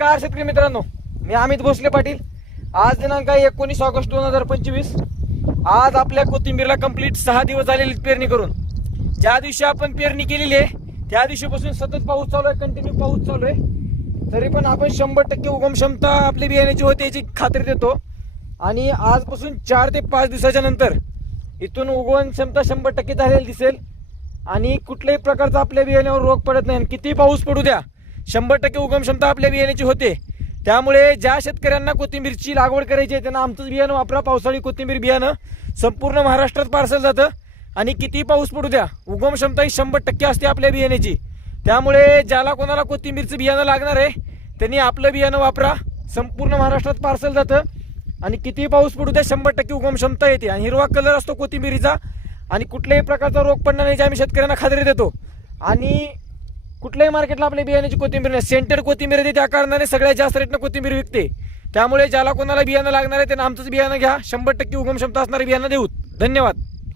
नमस्कार शेतकरी मित्रांनो, मी अमित भोसले पाटील। आज दिनांक 19 ऑगस्ट 2025। आज आपल्या कोथिंबीरला कंप्लीट 6 दिवस झालेले पेरणी करून। ज्या दिवशी आपण पेरणी केलेली आहे त्या दिवशीपासून सतत पाऊस चालू आहे, कंटिन्यू पाऊस चालू आहे। तरी पण आपण 100% उगम क्षमता आपल्या बियाण्याची होते याची खात्री देतो। आणि आजपासून 4 ते 5 दिवसाच्या नंतर इथून उगवण क्षमता 100% झालेली दिसेल आणि कुठल्याही प्रकारचा आपल्या बियाण्यावर रोग पडत नाही। किती पाऊस पडू द्या, 100% उगम क्षमता आपल्या बियाण्याची होते। त्यामुळे ज्या शेतकऱ्यांना कोथिंबीरची लागवड करायची आहे त्यांना आमचंच बियाणं वापरा। पावसाळी कोथिंबीर बियाणं संपूर्ण महाराष्ट्रात पार्सल जातं आणि किती पाऊस पडू द्या उगम क्षमता ही 100% असते आपल्या बियाण्याची। त्यामुळे ज्याला कोणाला कोथिंबीरचं बियाणं लागणार आहे त्यांनी आपलं बियाणं वापरा। संपूर्ण महाराष्ट्रात पार्सल जातं आणि किती पाऊस पडू द्या 100% उगम क्षमता येते आणि हिरवा कलर असतो कोथिंबीरीचा आणि कुठल्याही प्रकारचा रोग पडणार नाही, आम्ही शेतकऱ्यांना खात्री देतो। आणि कुठल्याही मार्केटला आपल्या बियाण्याची कोथिंबीर नाही, सेंटर कोथिंबीर येते, त्या कारणाने सगळ्यात जास्त रेटनं कोथिंबीर विकते। त्यामुळे ज्याला कोणाला बियाणं लागणार आहे त्यांना आमचंच बियाणं घ्या, 100% उगम क्षमता असणारे बियाणं देऊ। धन्यवाद।